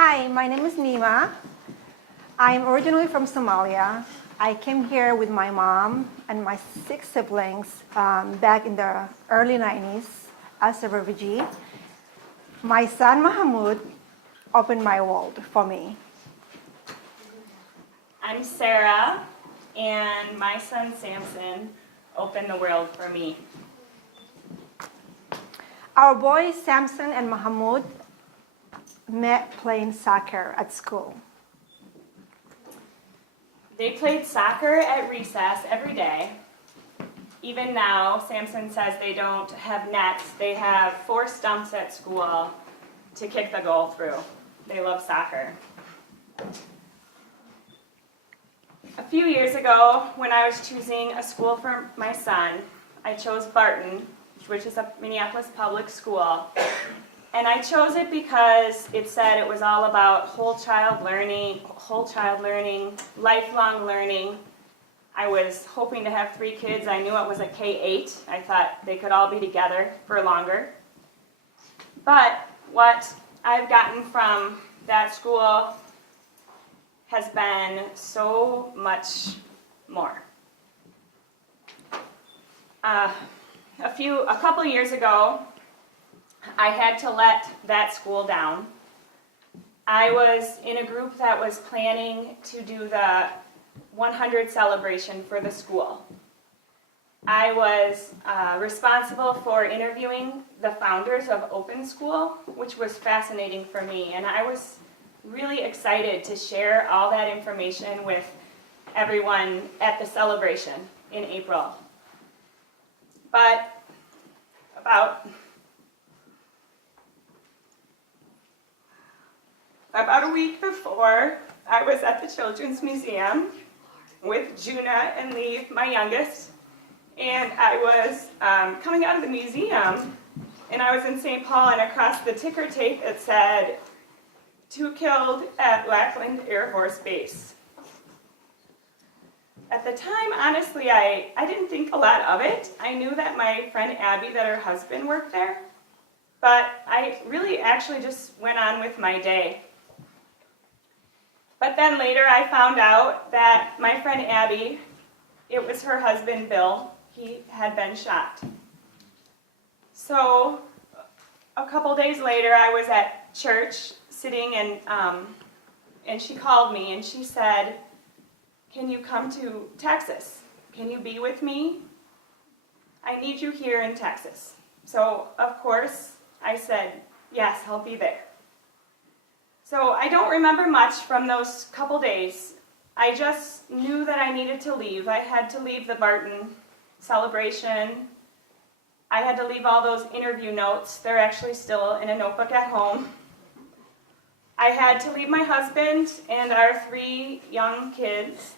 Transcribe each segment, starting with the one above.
Hi, my name is Nima. I'm originally from Somalia. I came here with my mom and my 6 siblings back in the early 90s as a refugee. My son Mahmoud opened my world for me. I'm Sarah, and my son Samson opened the world for me. Our boys Samson and Mahmoud met playing soccer at school. They played soccer at recess every day. Even now, Samson says they don't have nets. They have 4 stumps at school to kick the goal through. They love soccer. A few years ago, when I was choosing a school for my son, I chose Barton, which is a Minneapolis public school. And I chose it because it said it was all about whole child learning, lifelong learning. I was hoping to have 3 kids. I knew it was a K-8. I thought they could all be together for longer. But what I've gotten from that school has been so much more. A couple years ago, I had to let that school down. I was in a group that was planning to do the 100 celebration for the school. I was responsible for interviewing the founders of Open School, which was fascinating for me, and I was really excited to share all that information with everyone at the celebration in April. But about a week before, I was at the Children's Museum with Juna and Leave, my youngest, and I was coming out of the museum, and I was in St. Paul, and across the ticker tape it said, 2 killed at Lackland Air Force Base. At the time, honestly, I didn't think a lot of it. I knew that my friend Abby, that her husband worked there, but I really actually just went on with my day. But then later I found out that my friend Abby, it was her husband Bill, he had been shot. So a couple days later I was at church sitting and she called me and she said, "Can you come to Texas? Can you be with me? I need you here in Texas." So of course I said, yes, I'll be there. So I don't remember much from those couple days. I just knew that I needed to leave. I had to leave the Barton celebration. I had to leave all those interview notes. They're actually still in a notebook at home. I had to leave my husband and our 3 young kids.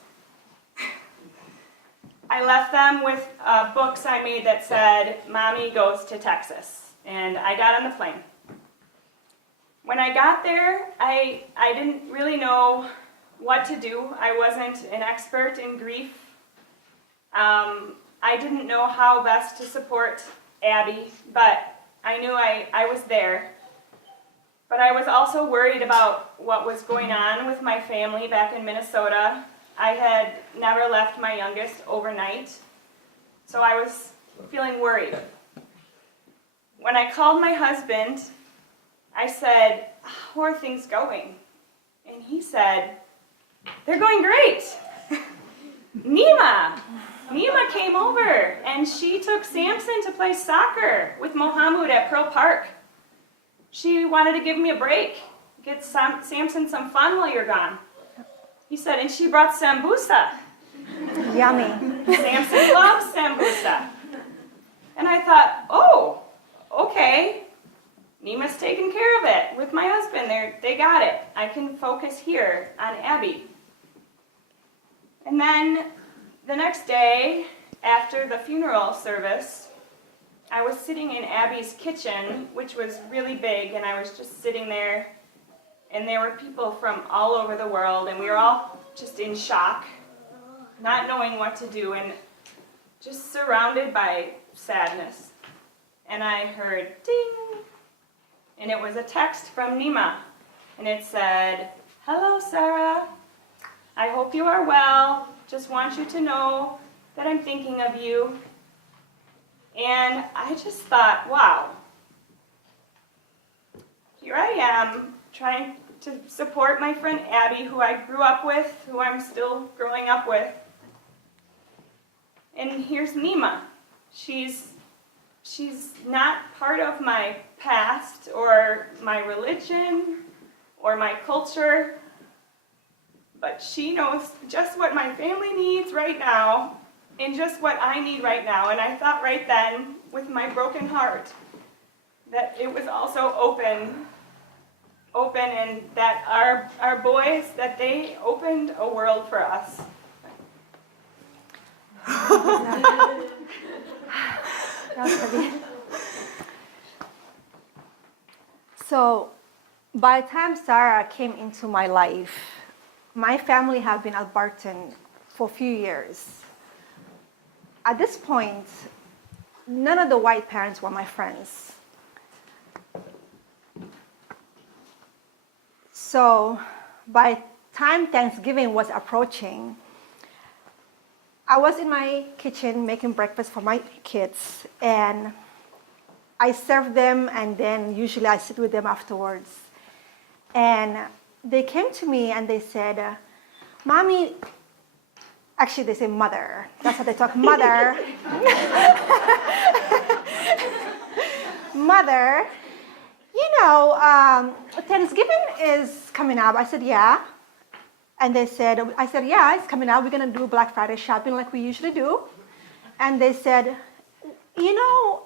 I left them with books I made that said, "Mommy goes to Texas." And I got on the plane. When I got there, I didn't really know what to do. I wasn't an expert in grief. I didn't know how best to support Abby, but I knew I was there. But I was also worried about what was going on with my family back in Minnesota. I had never left my youngest overnight, so I was feeling worried. When I called my husband, I said, "How are things going?" And he said, "They're going great." Nima came over, and she took Samson to play soccer with Mohammed at Pearl Park. She wanted to give me a break, get Samson some fun while you're gone. He said, and she brought sambusa. Yummy. Samson loves sambusa. And I thought, oh, okay. Nima's taking care of it with my husband. They got it. I can focus here on Abby. And then the next day, after the funeral service, I was sitting in Abby's kitchen, which was really big, and I was just sitting there, and there were people from all over the world, and we were all just in shock, not knowing what to do, and just surrounded by sadness. And I heard ding, and it was a text from Nima. and it said, "Hello, Sarah. I hope you are well. Just want you to know that I'm thinking of you." And I just thought, wow, here I am trying to support my friend Abby, who I grew up with, who I'm still growing up with. And here's Nima. She's not part of my past or my religion or my culture, but she knows just what my family needs right now and just what I need right now. And I thought right then, with my broken heart, that it was also open, and that our boys, that they opened a world for us. So, by the time Sarah came into my life, my family had been at Barton for a few years. At this point, none of the white parents were my friends. So, by the time Thanksgiving was approaching, I was in my kitchen making breakfast for my kids, and I served them, and then usually I sit with them afterwards. And they came to me and they said, "Mommy," actually they say mother, that's how they talk, "Mother, Mother, you know, Thanksgiving is coming up." I said, "Yeah." And I said, "Yeah, it's coming up. We're going to do Black Friday shopping like we usually do." And they said, "You know,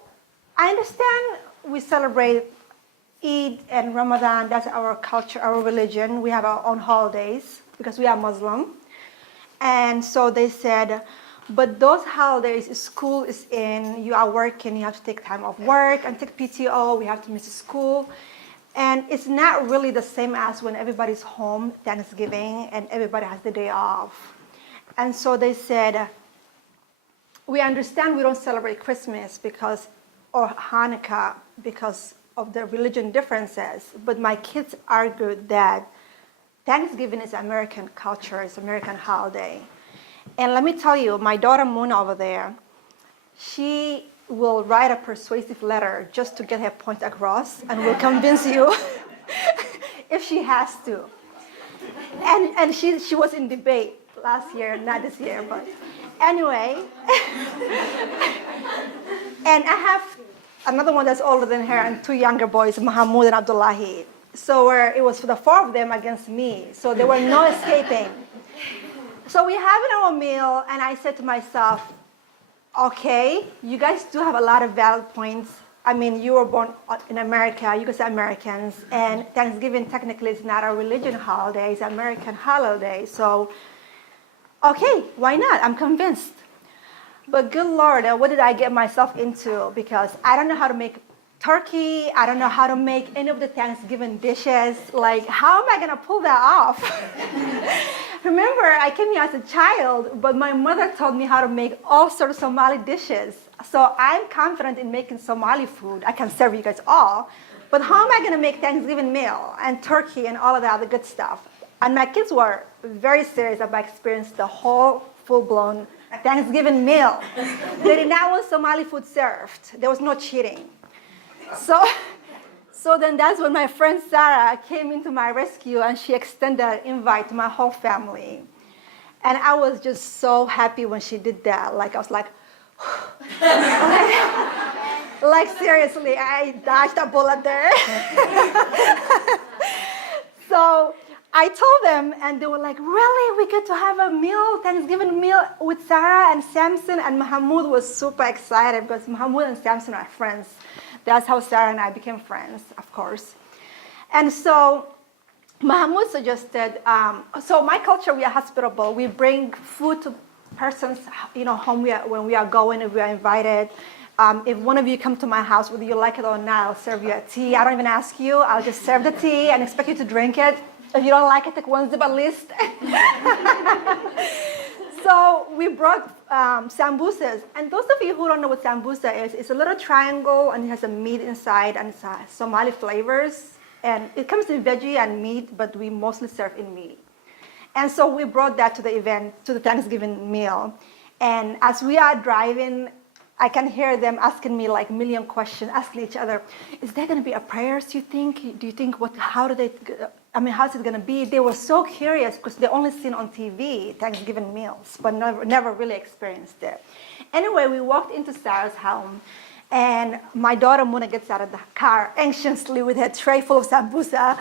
I understand we celebrate Eid and Ramadan. That's our culture, our religion. We have our own holidays because we are Muslim." And so they said, "But those holidays, school is in, you are working, you have to take time off work and take PTO, we have to miss school. And it's not really the same as when everybody's home Thanksgiving and everybody has the day off." And so they said, "We understand we don't celebrate Christmas or Hanukkah because of the religion differences, but my kids argued that Thanksgiving is American culture, it's American holiday." And let me tell you, my daughter Mona over there, she will write a persuasive letter just to get her point across and will convince you if she has to. And she was in debate last year, not this year, but anyway. And I have another one that's older than her and two younger boys, Mahmoud and Abdullahi. So it was the four of them against me, so there were no escaping. So we're having our meal, and I said to myself, "Okay, you guys do have a lot of valid points. I mean, you were born in America, you guys are Americans, and Thanksgiving technically is not a religion holiday, it's an American holiday. So, okay, why not? I'm convinced." But good Lord, what did I get myself into? Because I don't know how to make turkey, I don't know how to make any of the Thanksgiving dishes. Like, how am I gonna pull that off? Remember, I came here as a child, but my mother taught me how to make all sorts of Somali dishes. So I'm confident in making Somali food. I can serve you guys all. But how am I going to make Thanksgiving meal and turkey and all of the other good stuff? And my kids were very serious about experiencing the whole full-blown Thanksgiving meal. They did not want Somali food served. There was no cheating. So then that's when my friend Sarah came into my rescue, and she extended an invite to my whole family. And I was just so happy when she did that. Like, I was like, like seriously, I dodged a bullet there. So I told them, and they were like, "Really? We get to have a meal, Thanksgiving meal with Sarah and Samson?" And Mahmoud was super excited because Mahmoud and Samson are friends. That's how Sarah and I became friends, of course. And so Mahmoud suggested, so my culture, we are hospitable. We bring food to persons, home when we are going, if we are invited. If one of you come to my house, whether you like it or not, I'll serve you a tea. I don't even ask you. I'll just serve the tea and expect you to drink it. If you don't like it, take one sip at least. So we brought sambusas. And those of you who don't know what sambusa is, it's a little triangle, and it has a meat inside, and it's Somali flavors. And it comes in veggie and meat, but we mostly serve in meat. And so we brought that to the event, to the Thanksgiving meal. And as we are driving, I can hear them asking me like a million questions, asking each other, is there going to be a prayers, you think? Do you think, how's it going to be? They were so curious because they only seen on TV Thanksgiving meals, but never really experienced it. Anyway, we walked into Sarah's home, and my daughter Muna gets out of the car anxiously with her tray full of sambusa.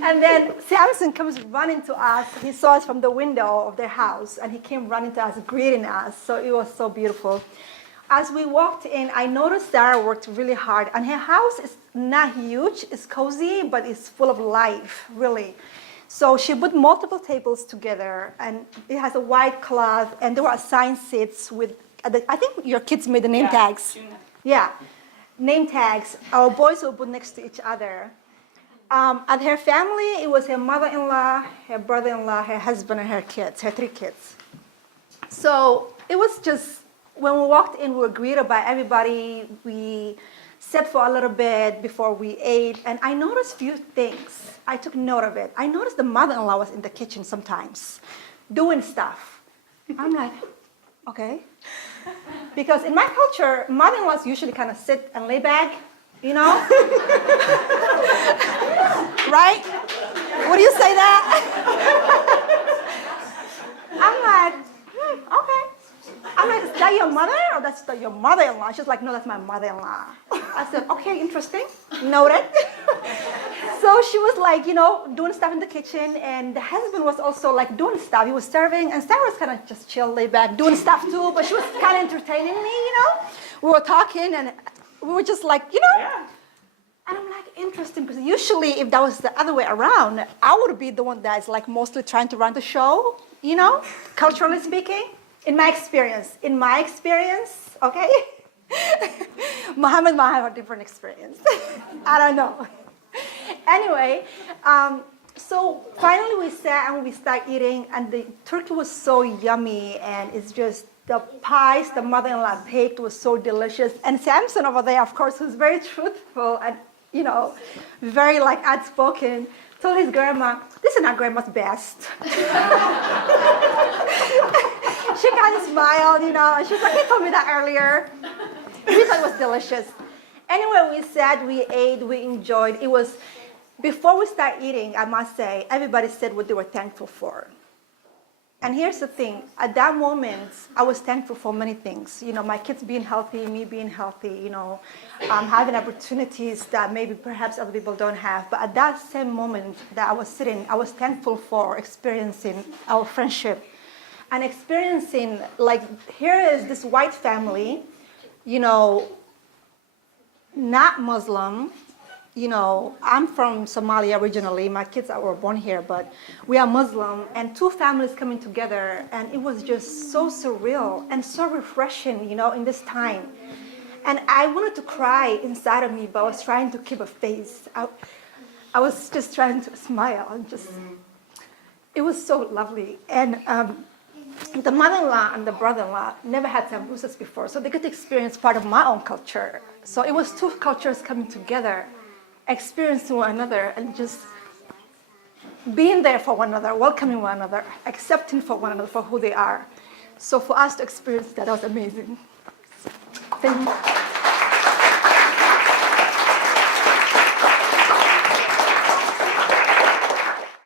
And then Samson comes running to us. He saw us from the window of their house, and he came running to us, greeting us. So it was so beautiful. As we walked in, I noticed Sarah worked really hard. And her house is not huge. It's cozy, but it's full of life, really. So she put multiple tables together, and it has a white cloth, and there were assigned seats with, I think your kids made the name tags. Yeah, name tags. Our boys were put next to each other. At her family, it was her mother-in-law, her brother-in-law, her husband, and her kids, her 3 kids. So it was just, when we walked in, we were greeted by everybody. We sat for a little bit before we ate, and I noticed a few things. I took note of it. I noticed the mother-in-law was in the kitchen sometimes, doing stuff. I'm like, okay. Because in my culture, mother-in-laws usually kind of sit and lay back, you know? Right? Would you say that? I'm like, okay. I'm like, is that your mother or that's your mother-in-law? She's like, no, that's my mother-in-law. I said, okay, interesting. Noted. So she was like, doing stuff in the kitchen, and the husband was also like doing stuff. He was serving, and Sarah was kind of just chill, laid back, doing stuff too, but she was kind of entertaining me, We were talking, and we were just like, Yeah. And I'm like, interesting, because usually if that was the other way around, I would be the one that's like mostly trying to run the show, culturally speaking. In my experience, okay? Muhammad might have a different experience. I don't know. Anyway, so finally we sat and we started eating, and the turkey was so yummy, and it's just the pies the mother-in-law baked was so delicious. And Samson over there, of course, who's very truthful and, very like outspoken, told his grandma, this is not grandma's best. She kind of smiled, and she was like, he told me that earlier. We thought it was delicious. Anyway, we sat, we ate, we enjoyed. It was, before we start eating, I must say, everybody said what they were thankful for. And here's the thing, at that moment, I was thankful for many things. My kids being healthy, me being healthy, having opportunities that maybe perhaps other people don't have. But at that same moment that I was sitting, I was thankful for experiencing our friendship and experiencing, like, here is this white family, not Muslim. I'm from Somalia originally. My kids were born here, but we are Muslim, and 2 families coming together, and it was just so surreal and so refreshing, in this time. And I wanted to cry inside of me, but I was trying to keep a face. I was just trying to smile, and it was so lovely. And the mother-in-law and the brother-in-law never had sambusas before, so they could experience part of my own culture. So it was 2 cultures coming together, experiencing one another, and just being there for one another, welcoming one another, accepting for one another for who they are. So for us to experience that was amazing. Thank you.